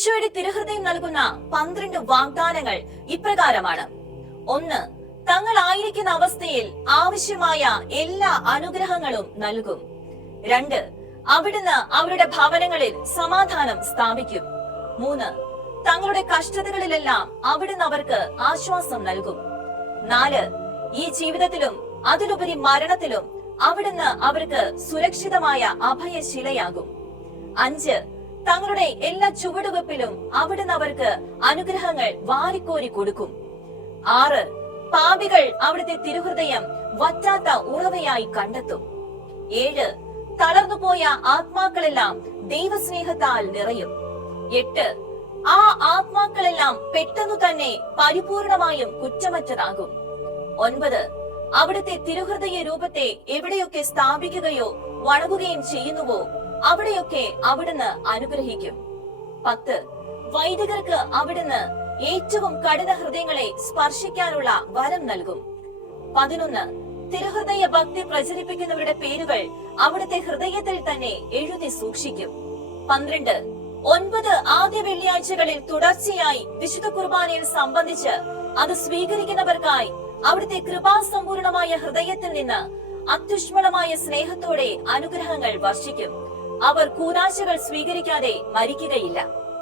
ഈശോയുടെ തിരുഹൃദയം നൽകുന്ന 12 വാഗ്ദാനങ്ങൾ ഇപ്രകാരമാണ്. 1. തങ്ങളായിരിക്കുന്ന അവസ്ഥയിൽ ആവശ്യമായ എല്ലാ അനുഗ്രഹങ്ങളും നൽകും. 2. അവിടുന്ന് അവരുടെ ഭവനങ്ങളിൽ സമാധാനം സ്ഥാപിക്കും. 3. തങ്ങളുടെ കഷ്ടതകളിലെല്ലാം അവിടുന്ന് അവർക്ക് ആശ്വാസം നൽകും. 4. ഈ ജീവിതത്തിലും അതിലുപരി മരണത്തിലും അവിടുന്ന് അവർക്ക് സുരക്ഷിതമായ അഭയശിലയാകും. 5. തങ്ങളുടെ എല്ലാ ചുവടുവെപ്പിലും അവിടുന്ന് അവർക്ക് അനുഗ്രഹങ്ങൾ വാരിക്കോരി കൊടുക്കും. 6. പാപികൾ അവിടുത്തെ തിരുഹൃദയം വറ്റാത്ത ഉറവയായി കണ്ടെത്തും. 7. തളർന്നുപോയ ആത്മാക്കളെല്ലാം ദൈവസ്നേഹത്താൽ നിറയും. 8. ആ ആത്മാക്കളെല്ലാം പെട്ടെന്നു തന്നെ പരിപൂർണമായും കുറ്റമറ്റതാകും. 9. അവിടുത്തെ തിരുഹൃദയ രൂപത്തെ എവിടെയൊക്കെ സ്ഥാപിക്കുകയോ വണങ്ങുകയും ചെയ്യുന്നുവോ അവിടെയൊക്കെ അവിടുന്ന് അനുഗ്രഹിക്കും. 10. വൈദികർക്ക് അവിടുന്ന് ഏറ്റവും കഠിന ഹൃദയങ്ങളെ സ്പർശിക്കാനുള്ള വരം നൽകും. 11. തിരുഹൃദയ ഭക്തി പ്രചരിപ്പിക്കുന്നവരുടെ പേരുകൾ അവിടുത്തെ ഹൃദയത്തിൽ തന്നെ എഴുതി സൂക്ഷിക്കും. 12. 9 ആദ്യ വെള്ളിയാഴ്ചകളിൽ തുടർച്ചയായി വിശുദ്ധ കുർബാനയിൽ സംബന്ധിച്ച് അത് സ്വീകരിക്കുന്നവർക്കായി അവിടുത്തെ കൃപാസമ്പൂർണമായ ഹൃദയത്തിൽ നിന്ന് അത്യുഷ്മളമായ സ്നേഹത്തോടെ അനുഗ്രഹങ്ങൾ വർഷിക്കും. അവർ കൂനാശകൾ സ്വീകരിക്കാതെ മരിക്കുകയില്ല.